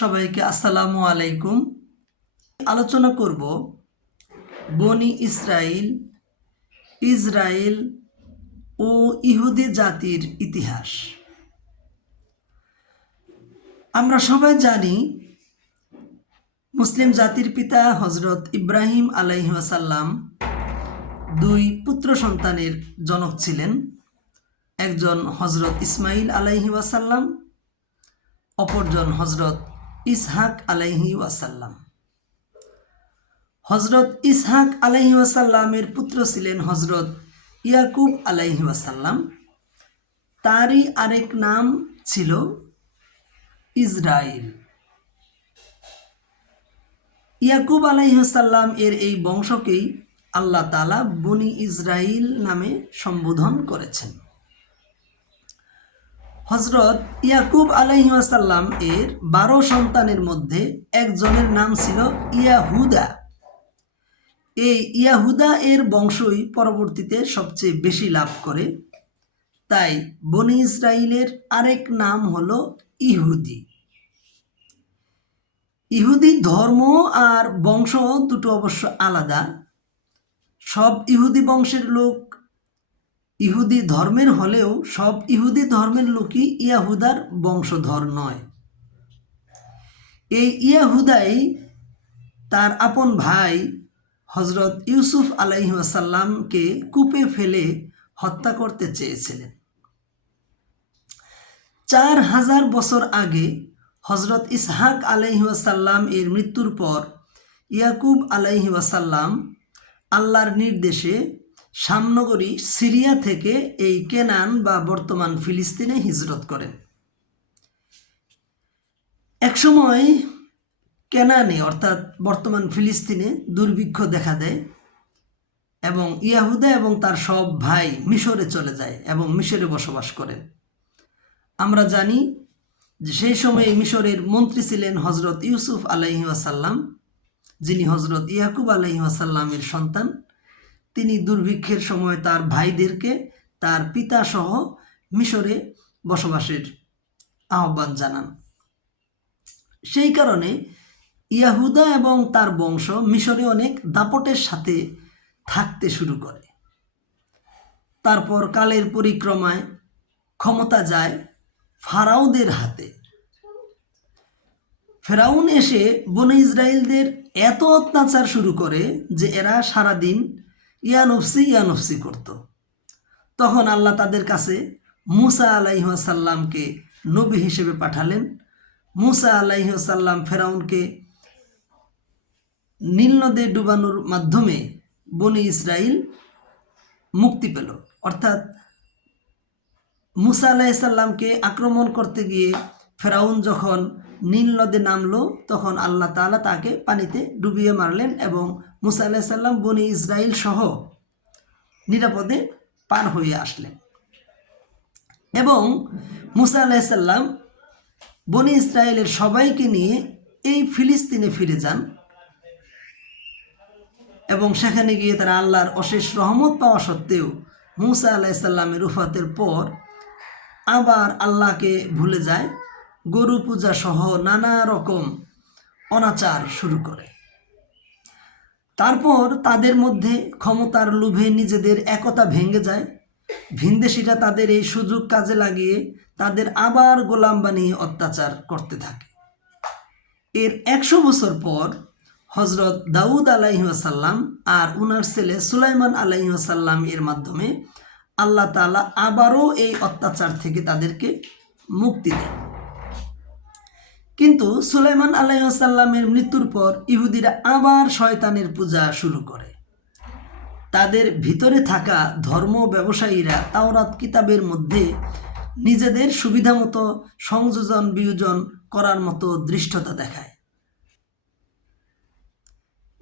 সবাইকে আসসালামু আলাইকুম। আলোচনা করব বনি ইসরাইল, ইসরায়েল ও ইহুদি জাতির ইতিহাস। আমরা সবাই জানি মুসলিম জাতির পিতা হজরত ইব্রাহিম আলাইহি ওয়াসাল্লাম দুই পুত্র সন্তানের জনক ছিলেন। একজন হজরত ইসমাইল আলাইহি ওয়াসাল্লাম, অপরজন হজরত ইসহাক আলাইহি ওয়াসাল্লাম। হজরত ইসহাক আলাইহি ওয়াসাল্লামের পুত্র ছিলেন হজরত ইয়াকুব আলাইহি ওয়াসাল্লাম। তারই আরেক নাম ছিল ইসরাইল। ইয়াকুব আলাইহি ওয়াসাল্লাম এর এই বংশকেই আল্লাহ তাআলা বনি ইসরাইল নামে সম্বোধন করেছেন। হজরত ইয়াকুব আলাইহি ওয়াসাল্লাম এর 12 সন্তানের মধ্যে একজনের নাম ছিল ইয়াহুদা। এই ইয়াহুদা এর বংশই পরবর্তীতে সবচেয়ে বেশি লাভ করে, তাই বনি ইসরাইলের আরেক নাম হলো ইহুদি। ইহুদি ধর্ম আর বংশ দুটো অবশ্য আলাদা। সব ইহুদি বংশের লোক ইহুদি ধর্মের হলেও সব ইহুদি ধর্মের লোকই ইয়াহুদার বংশধর নয়। এই ইয়াহুদাই তার আপন ভাই হজরত ইউসুফ আলাইহি ওয়াসাল্লামকে কূপে ফেলে হত্যা করতে চেয়েছিলেন। 4000 বছর আগে হজরত ইসহাক আলাইহি ওয়াসাল্লাম এর মৃত্যুর পর ইয়াকুব আলাইহি ওয়াসাল্লাম আল্লাহর নির্দেশে শামনগরী সিরিয়া থেকে এই কেনান বা বর্তমান ফিলিস্তিনে হিজরত করেন। একসময় কেনানে অর্থাৎ বর্তমান ফিলিস্তিনে দুর্ভিক্ষ দেখা দেয় এবং ইয়াহুদা এবং তার সব ভাই মিশরে চলে যায় এবং মিশরে বসবাস করেন। আমরা জানি যে সেই সময়ে মিশরের মন্ত্রী ছিলেন হজরত ইউসুফ আলাইহি ওয়াসাল্লাম, যিনি হজরত ইয়াকুব আলাইহি ওয়াসাল্লামের সন্তান। তিনি দুর্ভিক্ষের সময় তার ভাইদেরকে তার পিতা সহ মিশরে বসবাসের আহ্বান জানান। সেই কারণে ইয়াহুদা এবং তার বংশ মিশরে অনেক দাপটের সাথে থাকতে শুরু করে। তারপর কালের পরিক্রমায় ক্ষমতা যায় ফারাওদের হাতে। ফেরাউন এসে বনে ইসরায়েলদের এত অত্যাচার শুরু করে যে এরা সারাদিন ইয়ানফসি করত। তখন আল্লাহ তাদের কাছে মুসা আলাইহি ওয়াসাল্লামকে নবী হিসেবে পাঠালেন। মুসা আলাইহি ওয়াসাল্লাম ফেরাউনকে নীল নদে ডুবানোর মাধ্যমে বনি ইসরাইল মুক্তি পেল। অর্থাৎ মুসা আলাইহিস সালামকে আক্রমণ করতে গিয়ে ফেরাউন যখন নীল নদে নামলো তখন আল্লাহ তাআলা তাকে পানিতে ডুবিয়ে মারলেন এবং মুসা আলাইহিস সালাম বনি ইসরাইল সহ নিরাপদে পার হয়ে আসলেন। এবং মুসা আলাইহিস সালাম বনি ইসরায়েলের সবাইকে নিয়ে এই ফিলিস্তিনে ফিরে যান এবং সেখানে গিয়ে তারা আল্লাহর অশেষ রহমত পাওয়া সত্ত্বেও মুসা আলাইহিস সালামের ওফাতের পর আবার আল্লাহকে ভুলে যায়, গরু পূজা সহ নানা রকম অনাচার শুরু করে। তারপর তাদের মধ্যে ক্ষমতার লোভে নিজেদের একতা ভেঙে যায়। ভিনদেশীরা তাদের এই সুযোগ কাজে লাগিয়ে তাদের আবার গোলাম বানিয়ে অত্যাচার করতে থাকে। এর 100 বছর পর হজরত দাউদ আলাইহি ওয়াসাল্লাম আর উনার ছেলে সুলাইমান আলাইহি ওয়াসাল্লাম এর মাধ্যমে আল্লাহ তাআলা আবারও এই অত্যাচার থেকে তাদেরকে মুক্তি দেন। কিন্তু সুলাইমান আলাইহিস সালামের মৃত্যুর পর ইহুদিরা আবার শয়তানের পূজা শুরু করে। তাদের ভিতরে থাকা ধর্ম ব্যবসায়ীরা তাওরাত কিতাবের মধ্যে নিজেদের সুবিধামতো সংযোজন বিয়োজন করার মতো দৃষ্টতা দেখায়।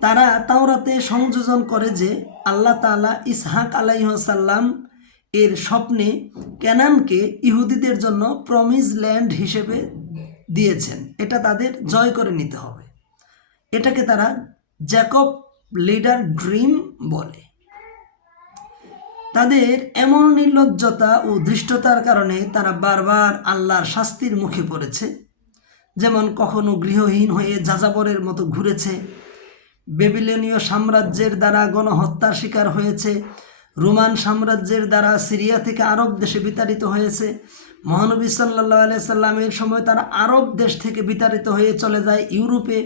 তারা তাওরাতে সংযোজন করে যে আল্লাহ তাআলা ইসহাক আলাইহিস সালাম এর স্বপ্নে কেনানকে ইহুদিদের জন্য প্রমিস ল্যান্ড হিসেবে দিয়েছেন, এটা তাদের জয় করে নিতে হবে। এটাকে তারা জ্যাকব লিডার ড্রিম বলে। তাদের এমন নির্লজ্জতা ও ধৃষ্টতার কারণে তারা বারবার আল্লাহর শাস্তির মুখে পড়েছে। যেমন কখনো গৃহহীন হয়ে যাযাবরের মতো ঘুরেছে, বেবিলনীয় সাম্রাজ্যের দ্বারা গণহত্যার শিকার হয়েছে, রোমান সাম্রাজ্যের দ্বারা সিরিয়া থেকে আরব দেশে বিতাড়িত হয়েছে। মহানবী সাল্লাল্লাহু আলাইহি সাল্লামের সময় তারা আরব দেশ থেকে বিতাড়িত হয়ে চলে যায় ইউরোপে।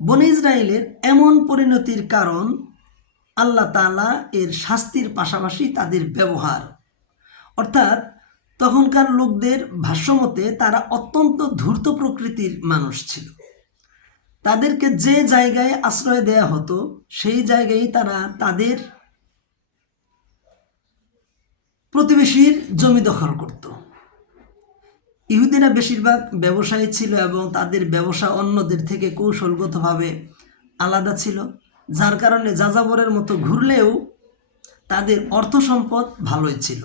বনী ইসরায়েলের এমন পরিণতির কারণ আল্লাহ তাআলা এর শাস্তির পাশাপাশি তাদের ব্যবহার, অর্থাৎ তখনকার লোকদের ভাষ্যমতে তারা অত্যন্ত ধূর্ত প্রকৃতির মানুষ ছিল। তাদেরকে যে জায়গায় আশ্রয় দেয়া হতো সেই জায়গায় তারা তাদের প্রতিবেশীর জমি দখল করত। ইহুদিরা বেশিরভাগ ব্যবসায়ী ছিল এবং তাদের ব্যবসা অন্যদের থেকে কৌশলগতভাবে আলাদা ছিল, যার কারণে যাযাবরের মতো ঘুরলেও তাদের অর্থ সম্পদ ভালোই ছিল।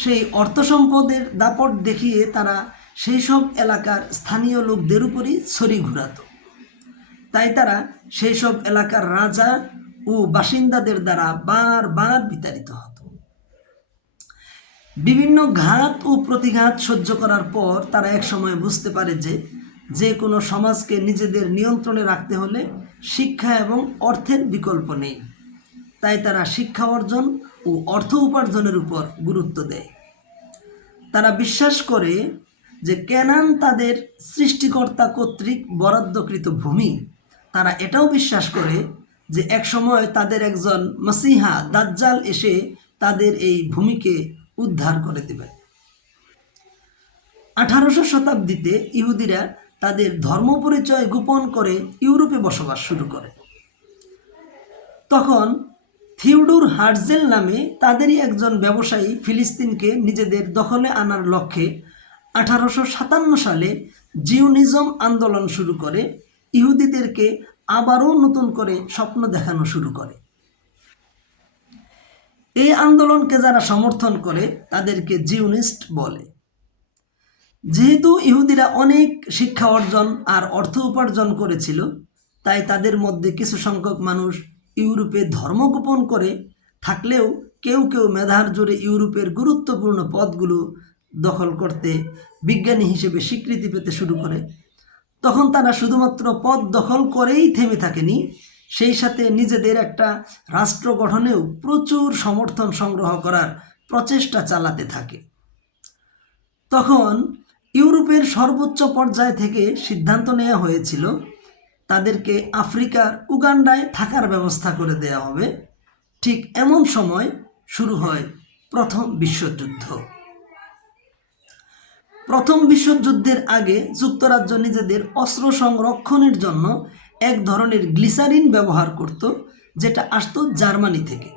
সেই অর্থ সম্পদের দাপট দেখিয়ে তারা সেই সব এলাকার স্থানীয় লোকদের উপরই ছড়ি ঘুরাত। তাই তারা সেই সব এলাকার রাজা ও বাসিন্দাদের দ্বারা বারবার বিতাড়িত হতো। বিভিন্ন ঘাত ও প্রতিঘাত সহ্য করার পর তারা এক সময় বুঝতে পারে যে কোনো সমাজকে নিজেদের নিয়ন্ত্রণে রাখতে হলে শিক্ষা এবং অর্থের বিকল্প নেই। তাই তারা শিক্ষা অর্জন ও অর্থ উপার্জনের উপর গুরুত্ব দেয়। তারা বিশ্বাস করে যে কেনান তাদের সৃষ্টিকর্তা কর্তৃক বরাদ্দকৃত ভূমি। তারা এটাও বিশ্বাস করে যে একসময় তাদের একজন মাসিহা দাজ্জাল এসে তাদের এই ভূমিকে উদ্ধার করে দেবেন। 1800 শতাব্দীতে ইহুদিরা তাদের ধর্ম পরিচয় গোপন করে ইউরোপে বসবাস শুরু করে। তখন থিওডোর হার্টজেল নামে তাদেরই একজন ব্যবসায়ী ফিলিস্তিনকে নিজেদের দখলে আনার লক্ষ্যে 1857 সালে জিওনিজম আন্দোলন শুরু করে ইহুদিদেরকে আবারও নতুন করে স্বপ্ন দেখানো শুরু করে। এই আন্দোলনকে যারা সমর্থন করে তাদেরকে জিওনিস্ট বলে। যেহেতু ইহুদিরা অনেক শিক্ষা অর্জন আর অর্থ উপার্জন করেছিল, তাই তাদের মধ্যে কিছু সংখ্যক মানুষ ইউরোপে ধর্ম গোপন করে থাকলেও কেউ কেউ মেধার জোরে ইউরোপের গুরুত্বপূর্ণ পদগুলো দখল করতে বিজ্ঞানী হিসেবে স্বীকৃতি পেতে শুরু করে। তখন তারা শুধুমাত্র পদ দখল করেই থেমে থাকেনি, সেই সাথে নিজেদের একটা রাষ্ট্র গঠনেও প্রচুর সমর্থন সংগ্রহ করার প্রচেষ্টা চালাতে থাকে। তখন ইউরোপের সর্বোচ্চ পর্যায় থেকে সিদ্ধান্ত নেওয়া হয়েছিল তাদেরকে আফ্রিকার উগান্ডায় থাকার ব্যবস্থা করে দেওয়া হবে। ঠিক এমন সময় শুরু হয় প্রথম বিশ্বযুদ্ধ। প্রথম বিশ্বযুদ্ধের আগে যুক্তরাজ্য নিজেদের অস্ত্র সংরক্ষণের জন্য এক ধরনের গ্লিসারিন ব্যবহার করত, যেটা আসতো জার্মানি থেকে।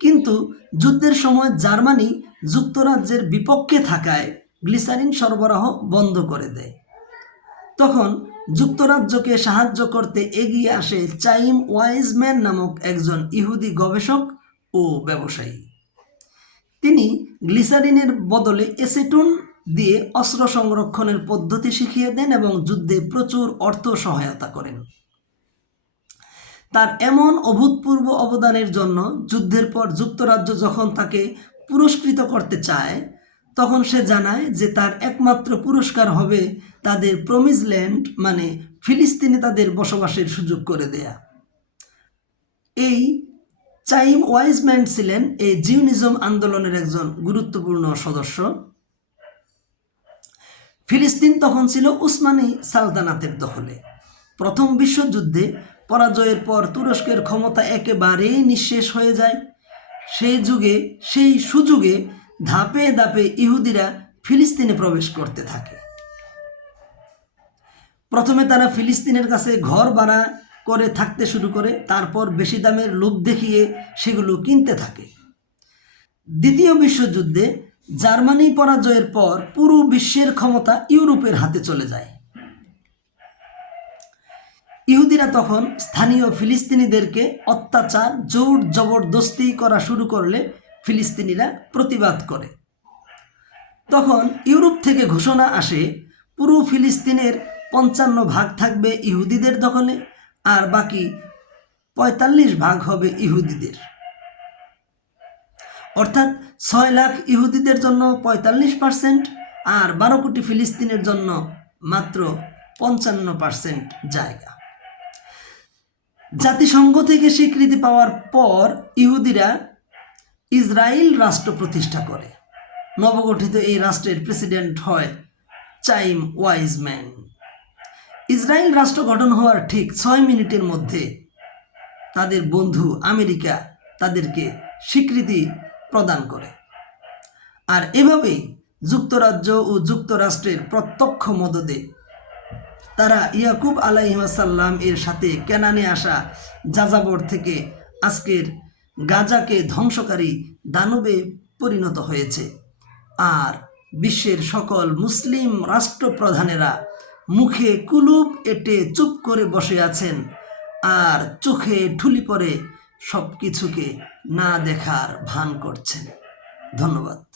কিন্তু যুদ্ধের সময় জার্মানি যুক্তরাজ্যের বিপক্ষে থাকায় গ্লিসারিন সরবরাহ বন্ধ করে দেয়। তখন যুক্তরাজ্যকে সাহায্য করতে এগিয়ে আসে চাইম ওয়াইজম্যান নামক একজন ইহুদি গবেষক ও ব্যবসায়ী। তিনি গ্লিসারিনের বদলে এসিটন দিয়ে অস্ত্র সংরক্ষণের পদ্ধতি শিখিয়ে দেন এবং যুদ্ধে প্রচুর অর্থ সহায়তা করেন। তার এমন অভূতপূর্ব অবদানের জন্য যুদ্ধের পর যুক্তরাজ্য যখন তাকে পুরস্কৃত করতে চায়, তখন সে জানায় যে তার একমাত্র পুরস্কার হবে তাদের প্রমিস ল্যান্ড মানে ফিলিস্তিনে তাদের বসবাসের সুযোগ করে দেয়া। এই চাইম ওয়াইজম্যান ছিলেন এই জিওনিজম আন্দোলনের একজন গুরুত্বপূর্ণ সদস্য। ফিলিস্তিন তখন ছিল উসমানী সালতানাতের দখলে। প্রথম বিশ্বযুদ্ধে পরাজয়ের পর তুরস্কের ক্ষমতা একেবারেই নিঃশেষ হয়ে যায়। সেই সুযোগে ধাপে ধাপে ইহুদিরা ফিলিস্তিনে প্রবেশ করতে থাকে। প্রথমে তারা ফিলিস্তিনের কাছে ঘর ভাড়া করে থাকতে শুরু করে, তারপর বেশি দামের লোভ দেখিয়ে সেগুলো কিনতে থাকে। দ্বিতীয় বিশ্বযুদ্ধে জার্মানি পরাজয়ের পর পুরো বিশ্বের ক্ষমতা ইউরোপের হাতে চলে যায়। ইহুদিরা তখন স্থানীয় ফিলিস্তিনিদেরকে অত্যাচার জোর জবরদস্তি করা শুরু করলে ফিলিস্তিনিরা প্রতিবাদ করে। তখন ইউরোপ থেকে ঘোষণা আসে পুরো ফিলিস্তিনের 55 থাকবে ইহুদিদের দখলে আর বাকি 45 হবে ইহুদিদের। অর্থাৎ 6 লাখ ইহুদিদের জন্য 45%, আর 12 কোটি ফিলিস্তিনের জন্য মাত্র 55% জায়গা। জাতিসংঘ থেকে স্বীকৃতি পাওয়ার পর ইহুদিরা ইসরায়েল রাষ্ট্র প্রতিষ্ঠা করে। নবগঠিত এই রাষ্ট্রের প্রেসিডেন্ট হয় চাইম ওয়াইজম্যান। ইসরায়েল রাষ্ট্র গঠন হওয়ার ঠিক 6 মিনিটের মধ্যে তাদের বন্ধু আমেরিকা তাদেরকে স্বীকৃতি প্রদান করে। আর এভাবেই যুক্তরাজ্য ও যুক্তরাষ্ট্রের প্রত্যক্ষ মদদে তারা ইয়াকুব আলাইহিসসালাম এর সাথে কেনানে আসা যাযাবর থেকে আজকের গাজাকে ধ্বংসকারী দানবে পরিণত হয়েছে। আর বিশ্বের সকল মুসলিম রাষ্ট্রপ্রধানেরা মুখে কুলুপ এঁটে চুপ করে বসে আছেন আর চোখে ঠুলি পরে সব কিছুকে না দেখার ভান করছেন। ধন্যবাদ।